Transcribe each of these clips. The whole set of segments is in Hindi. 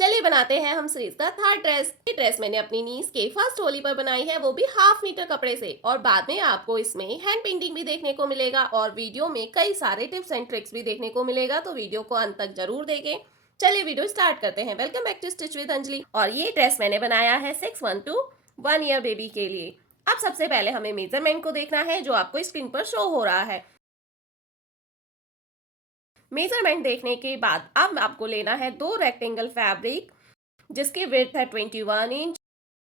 चलिए बनाते हैं हम सीरीज का थर्ड ड्रेस। ये ड्रेस मैंने अपनी नीस के फर्स्ट होली पर बनाई है, वो भी हाफ मीटर कपड़े से। और बाद में आपको इसमें हैंड पेंटिंग भी देखने को मिलेगा और वीडियो में कई सारे टिप्स एंड ट्रिक्स भी देखने को मिलेगा, तो वीडियो को अंत तक जरूर देखें। चलिए वीडियो स्टार्ट करते हैं। Welcome back to stitch with Anjali. और ये ड्रेस मैंने बनाया है 6 मंथ टू 1 ईयर बेबी के लिए। अब सबसे पहले हमें मेजरमेंट को देखना है जो आपको स्क्रीन पर शो हो रहा है। मेजरमेंट देखने के बाद अब आपको लेना है 2 रेक्टेंगल फैब्रिक जिसकी विड्थ है 21 इंच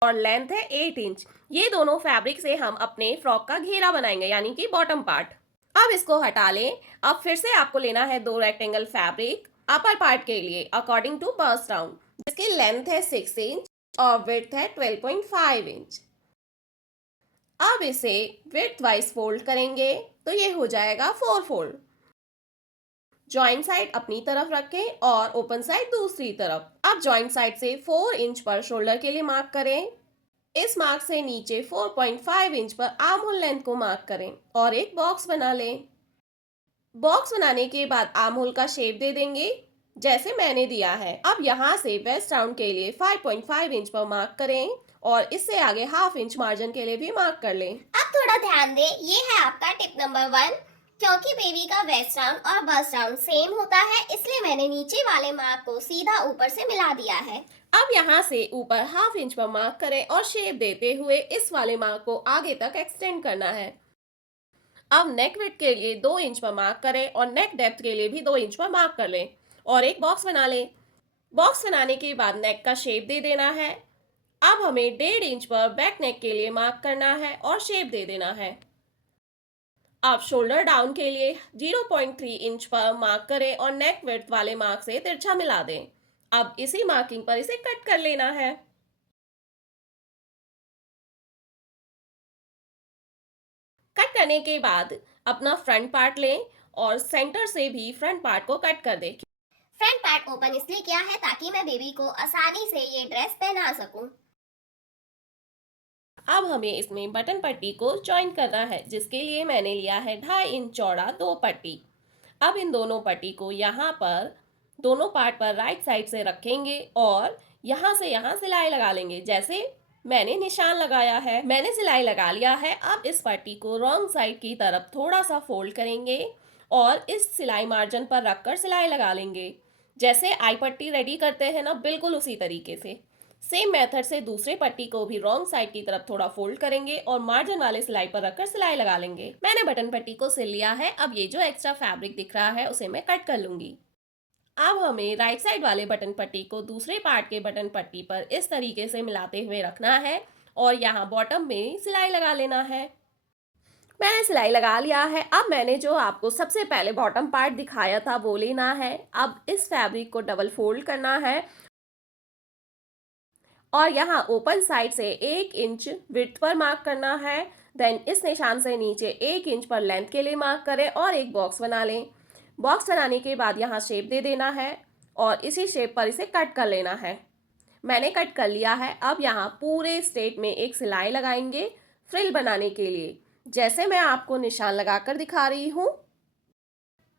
और लेंथ है 8 इंच। ये दोनों फैब्रिक से हम अपने फ्रॉक का घेरा बनाएंगे, यानी कि बॉटम पार्ट। अब इसको हटा लें। अब फिर से आपको लेना है 2 रेक्टेंगल फैब्रिक अपर पार्ट के लिए अकॉर्डिंग टू बस्ट डाउन, जिसकी लेंथ है 6 इंच और विड्थ है 12.5 इंच। अब इसे विड्थ वाइज फोल्ड करेंगे तो ये हो जाएगा 4 फोल्ड। जॉइंट साइड अपनी तरफ रखें और ओपन साइड दूसरी तरफ। अब जॉइंट साइड से 4 इंच पर शोल्डर के लिए मार्क करें। इस मार्क से नीचे 4.5 इंच पर आर्म होल लेंथ को मार्क करें और एक बॉक्स बना लें। बॉक्स बनाने के बाद आर्म होल का शेप दे देंगे जैसे मैंने दिया है। अब यहाँ से वेस्ट राउंड के लिए 5.5 इंच पर मार्क करें और इससे आगे हाफ इंच मार्जिन के लिए भी मार्क कर लें। अब थोड़ा ध्यान दें, ये है आपका टिप नंबर 1। क्योंकि बेबी का वेस्ट राउंड और बस्ट राउंड सेम होता है, इसलिए मैंने नीचे वाले मार्क को सीधा ऊपर से मिला दिया है। अब यहाँ से ऊपर हाफ इंच पर मार्क करें और शेप देते हुए इस वाले मार्क को आगे तक एक्सटेंड करना है। अब नेक विड्थ के लिए 2 इंच पर मार्क करें और नेक डेप्थ के लिए भी 2 इंच पर मार्क कर लें और एक बॉक्स बना लें। बॉक्स बनाने के बाद नेक का शेप दे देना है। अब हमें 1.5 इंच पर बैक नेक के लिए मार्क करना है और शेप दे देना है। अब शोल्डर डाउन के लिए 0.3 इंच पर मार्क करें और नेक विड्थ वाले मार्क से तिरछा मिला दें। अब इसी मार्किंग पर इसे कट कर लेना है। कट करने के बाद अपना फ्रंट पार्ट लें और सेंटर से भी फ्रंट पार्ट को कट कर दें। फ्रंट पार्ट ओपन इसलिए किया है ताकि मैं बेबी को आसानी से ये ड्रेस पहना सकूं। अब हमें इसमें बटन पट्टी को जॉइन करना है, जिसके लिए मैंने लिया है 2.5 इंच चौड़ा 2 पट्टी। अब इन दोनों पट्टी को यहाँ पर दोनों पार्ट पर राइट साइड से रखेंगे और यहाँ से यहाँ सिलाई लगा लेंगे जैसे मैंने निशान लगाया है। मैंने सिलाई लगा लिया है। अब इस पट्टी को रॉन्ग साइड की तरफ थोड़ा सा फोल्ड करेंगे और इस सिलाई मार्जिन पर रखकर सिलाई लगा लेंगे। जैसे आई पट्टी रेडी करते हैं ना, बिल्कुल उसी तरीके से। सेम मेथड से दूसरे पट्टी को भी रॉन्ग साइड की तरफ थोड़ा फोल्ड करेंगे और मार्जिन वाले सिलाई पर रखकर सिलाई लगा लेंगे। मैंने बटन पट्टी को सिल लिया है। अब ये जो एक्स्ट्रा फैब्रिक दिख रहा है उसे मैं कट कर लूंगी। अब हमें राइट साइड वाले बटन पट्टी को दूसरे पार्ट के बटन पट्टी पर इस तरीके से मिलाते हुए रखना है और यहाँ बॉटम में सिलाई लगा लेना है। मैंने सिलाई लगा लिया है। अब मैंने जो आपको सबसे पहले बॉटम पार्ट दिखाया था वो लेना है। अब इस फैब्रिक को डबल फोल्ड करना है और यहाँ ओपन साइड से 1 इंच विड्थ पर मार्क करना है। देन इस निशान से नीचे 1 इंच पर लेंथ के लिए मार्क करें और एक बॉक्स बना लें। बॉक्स बनाने के बाद यहाँ शेप दे देना है और इसी शेप पर इसे कट कर लेना है। मैंने कट कर लिया है। अब यहाँ पूरे स्ट्रेट में एक सिलाई लगाएंगे फ्रिल बनाने के लिए, जैसे मैं आपको निशान लगाकर दिखा रही हूँ।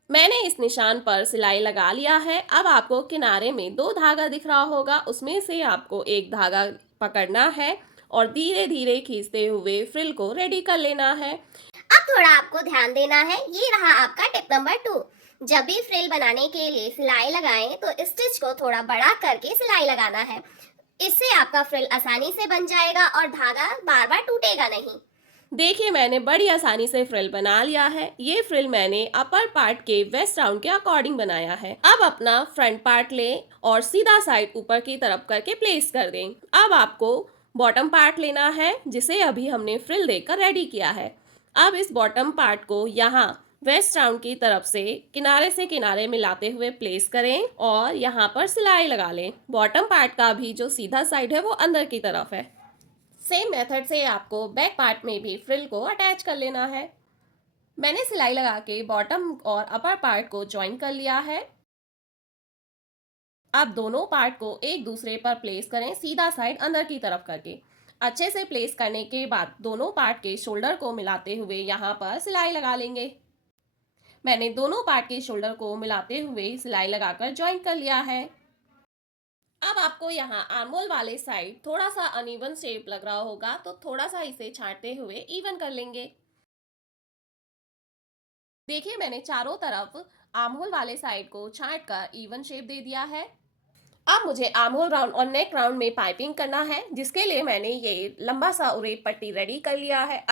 मैंने इस निशान पर सिलाई लगा लिया है। अब आपको किनारे में 2 धागा दिख रहा होगा, उसमें से आपको एक धागा पकड़ना है और धीरे धीरे खींचते हुए फ्रिल को रेडी कर लेना है। अब थोड़ा आपको ध्यान देना है, ये रहा आपका टिप नंबर 2। जब भी फ्रिल बनाने के लिए सिलाई लगाएं तो स्टिच को थोड़ा बड़ा करके सिलाई लगाना है। इससे आपका फ्रिल आसानी से बन जाएगा और धागा बार बार टूटेगा नहीं। देखिए मैंने बड़ी आसानी से फ्रिल बना लिया है। ये फ्रिल मैंने अपर पार्ट के वेस्ट राउंड के अकॉर्डिंग बनाया है। अब अपना फ्रंट पार्ट लें और सीधा साइड ऊपर की तरफ करके प्लेस कर दें। अब आपको बॉटम पार्ट लेना है जिसे अभी हमने फ्रिल देकर रेडी किया है। अब इस बॉटम पार्ट को यहाँ वेस्ट राउंड की तरफ से किनारे मिलाते हुए प्लेस करें और यहाँ पर सिलाई लगा लें। बॉटम पार्ट का भी जो सीधा साइड है वो अंदर की तरफ है। सेम मेथड से आपको बैक पार्ट में भी फ्रिल को अटैच कर लेना है। मैंने सिलाई लगा के बॉटम और अपर पार्ट को ज्वाइन कर लिया है। अब दोनों पार्ट को एक दूसरे पर प्लेस करें सीधा साइड अंदर की तरफ करके। अच्छे से प्लेस करने के बाद दोनों पार्ट के शोल्डर को मिलाते हुए यहाँ पर सिलाई लगा लेंगे। मैंने दोनों पार्ट के शोल्डर को मिलाते हुए सिलाई लगाकर ज्वाइन कर लिया है। अब आपको यहाँ आर्मोल वाले साइड थोड़ा सा अनइवन शेप लग रहा होगा, तो थोड़ा सा इसे छांटते हुए इवन कर लेंगे। देखिए मैंने चारों तरफ आर्महोल वाले साइड को छांट कर इवन शेप दे दिया है। अब मुझे आर्महोल राउंड और नेक राउंड में पाइपिंग करना है, जिसके लिए मैंने ये लंबा सा उरेट पट्टी रेडी कर लिया है।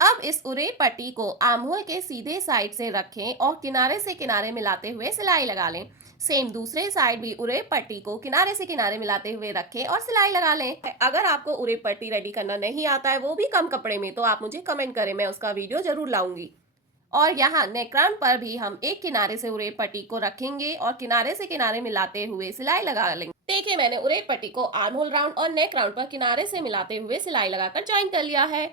अब इस उरेट पट्टी को आर्महोल के सीधे साइड से रखें और किनारे से किनारे मिलाते हुए सिलाई लगा लें। सेम दूसरे साइड भी उरेट पट्टी को किनारे से किनारे मिलाते हुए रखें और सिलाई लगा लें। अगर आपको उरेट पट्टी रेडी करना नहीं आता है, वो भी कम कपड़े में, तो आप मुझे कमेंट करें, मैं उसका वीडियो जरूर लाऊंगी। और यहाँ नेकराउंड पर भी हम एक किनारे से उरेट पट्टी को रखेंगे और किनारे से किनारे मिलाते हुए सिलाई लगा लेंगे। देखिए मैंने उरेट पट्टी को आर्महोल राउंड और नेक राउंड पर किनारे से मिलाते हुए सिलाई लगाकर ज्वाइन कर लिया है।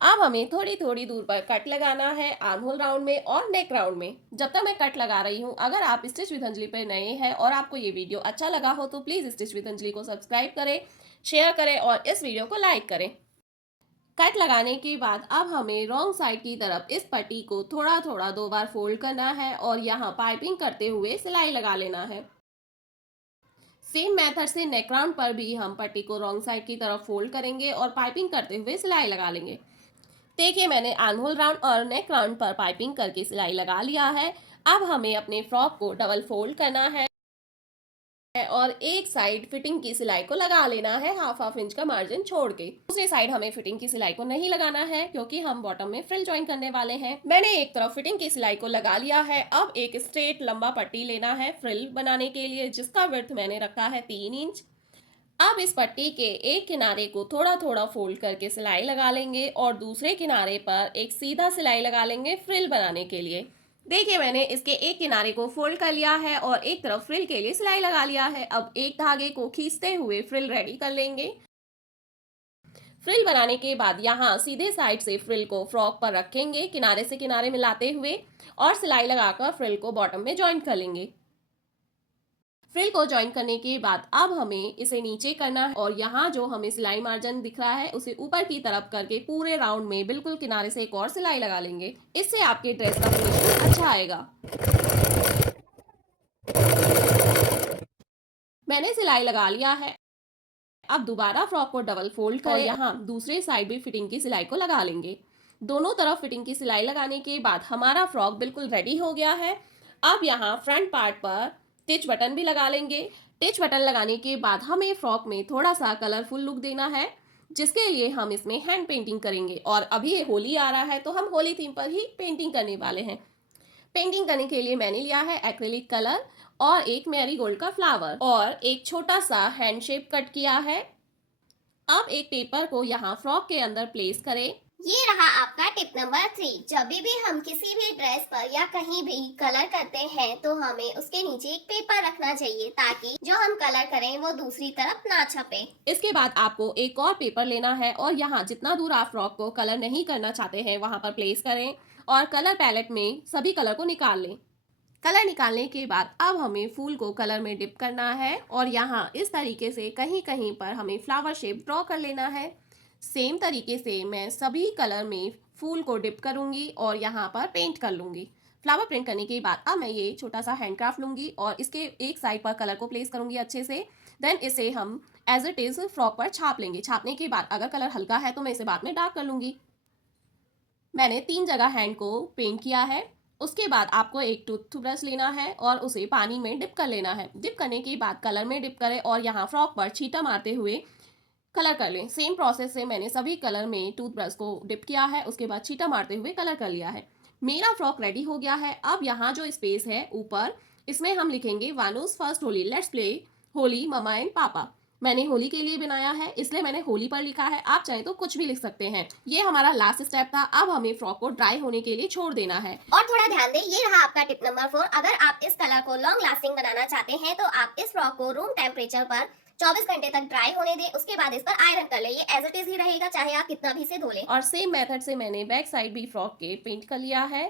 अब हमें थोड़ी थोड़ी दूर पर कट लगाना है आर्महोल राउंड में और नेक राउंड में। जब तक मैं कट लगा रही हूँ, अगर आप स्टिच विद अंजलि पर नए हैं और आपको ये वीडियो अच्छा लगा हो तो प्लीज स्टिच विद अंजलि को सब्सक्राइब करें, शेयर करें और इस वीडियो को लाइक करें। कट लगाने के बाद अब हमें रॉन्ग साइड की तरफ इस पट्टी को थोड़ा थोड़ा 2 बार फोल्ड करना है और यहाँ पाइपिंग करते हुए सिलाई लगा लेना है। सेम मेथड से नेक राउंड पर भी हम पट्टी को रॉन्ग साइड की तरफ फोल्ड करेंगे और पाइपिंग करते हुए सिलाई लगा लेंगे। देखिए मैंने आर्महोल राउंड और नेक राउंड पर पाइपिंग करके सिलाई लगा लिया है। अब हमें अपने फ्रॉक को डबल फोल्ड करना है और एक साइड फिटिंग की सिलाई को लगा लेना है, हाफ इंच का मार्जिन छोड़ के। दूसरी साइड हमें फिटिंग की सिलाई को नहीं लगाना है, क्योंकि हम बॉटम में फ्रिल ज्वाइन करने वाले हैं। मैंने एक तरफ फिटिंग की सिलाई को लगा लिया है। अब एक स्ट्रेट लंबा पट्टी लेना है फ्रिल बनाने के लिए, जिसका विड्थ मैंने रखा है 3 इंच। अब इस पट्टी के एक किनारे को थोड़ा थोड़ा फोल्ड करके सिलाई लगा लेंगे और दूसरे किनारे पर एक सीधा सिलाई लगा लेंगे फ्रिल बनाने के लिए। देखिए मैंने इसके एक किनारे को फोल्ड कर लिया है और एक तरफ फ्रिल के लिए सिलाई लगा लिया है। अब एक धागे को खींचते हुए फ्रिल रेडी कर लेंगे। फ्रिल बनाने के बाद यहाँ सीधे साइड से फ्रिल को फ्रॉक पर रखेंगे किनारे से किनारे मिलाते हुए और सिलाई लगाकर फ्रिल को बॉटम में ज्वाइन कर लेंगे। फ्रिल को ज्वाइन करने के बाद अब हमें इसे नीचे करना है और यहाँ जो हमें सिलाई मार्जिन दिख रहा है उसे ऊपर की तरफ करके पूरे राउंड में बिल्कुल किनारे से एक और सिलाई लगा लेंगे। इससे आपके ड्रेस का फिनिशिंग अच्छा आएगा। मैंने सिलाई लगा लिया है। अब दोबारा फ्रॉक को डबल फोल्ड करें और यहाँ दूसरे साइड भी फिटिंग की सिलाई को लगा लेंगे। दोनों तरफ फिटिंग की सिलाई लगाने के बाद हमारा फ्रॉक बिल्कुल रेडी हो गया है। अब यहाँ फ्रंट पार्ट पर टिच बटन भी लगा लेंगे। टिच बटन लगाने के बाद हमें फ्रॉक में थोड़ा सा कलरफुल लुक देना है, जिसके लिए हम इसमें हैंड पेंटिंग करेंगे। और अभी होली आ रहा है तो हम होली थीम पर ही पेंटिंग करने वाले हैं। पेंटिंग करने के लिए मैंने लिया है एक्रेलिक कलर और एक मैरीगोल्ड का फ्लावर और एक छोटा सा हैंड शेप कट किया है। अब एक पेपर को यहाँ फ्रॉक के अंदर प्लेस करें। ये रहा आपका टिप नंबर 3। जब भी हम किसी भी ड्रेस पर या कहीं भी कलर करते हैं तो हमें उसके नीचे एक पेपर रखना चाहिए, ताकि जो हम कलर करें वो दूसरी तरफ ना छपे। इसके बाद आपको एक और पेपर लेना है और यहाँ जितना दूर आप फ्रॉक को कलर नहीं करना चाहते हैं वहां पर प्लेस करें और कलर पैलेट में सभी कलर को निकाल लें। कलर निकालने के बाद अब हमें फूल को कलर में डिप करना है और यहाँ इस तरीके से कहीं कहीं पर हमें फ्लावर शेप ड्रॉ कर लेना है। सेम तरीके से मैं सभी कलर में फूल को डिप करूंगी और यहाँ पर पेंट कर लूंगी। फ्लावर प्रिंट करने के बाद अब मैं ये छोटा सा हैंडक्राफ्ट लूंगी और इसके एक साइड पर कलर को प्लेस करूंगी अच्छे से। देन इसे हम एज इट इज फ्रॉक पर छाप लेंगे। छापने के बाद अगर कलर हल्का है तो मैं इसे बाद में डार्क कर लूंगी। मैंने 3 जगह हैंड को पेंट किया है। उसके बाद आपको एक टूथ ब्रश लेना है और उसे पानी में डिप कर लेना है। डिप करने के बाद कलर में डिप करें और यहाँ फ्रॉक पर छींटा मारते हुए कलर कर लें। सेम प्रोसेस से मैंने सभी कलर में टूथब्रश को डिप किया है, उसके बाद छींटा मारते हुए कलर कर लिया है। मेरा फ्रॉक रेडी हो गया है। अब यहाँ जो स्पेस है ऊपर, इसमें हम लिखेंगे वानूस first Holi, let's play Holi mama and papa. मैंने होली के लिए बनाया है, इसलिए मैंने होली पर लिखा है। आप चाहे तो कुछ भी लिख सकते हैं। ये हमारा लास्ट स्टेप था। अब हमें फ्रॉक को ड्राई होने के लिए छोड़ देना है। और थोड़ा ध्यान दें, ये रहा आपका टिप नंबर 4। अगर आप इस कलर को लॉन्ग लास्टिंग बनाना चाहते हैं तो आप इस फ्रॉक को रूम टेम्परेचर पर 24 घंटे तक ड्राई होने दें। उसके बाद इस पर आयरन कर ले। ये एज इट इज ही रहेगा, चाहे आप कितना भी से धो लें। और सेम मेथड से मैंने बैक साइड भी फ्रॉक के पेंट कर लिया है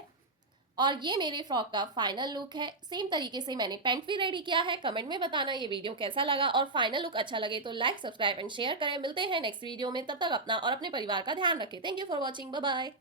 और ये मेरे फ्रॉक का फाइनल लुक है। सेम तरीके से मैंने पैंट भी रेडी किया है। कमेंट में बताना ये वीडियो कैसा लगा और फाइनल लुक अच्छा लगे तो लाइक, सब्सक्राइब एंड शेयर करें। मिलते हैं नेक्स्ट वीडियो में, तब तक अपना और अपने परिवार का ध्यान रखें। Thank you for watching, bye bye.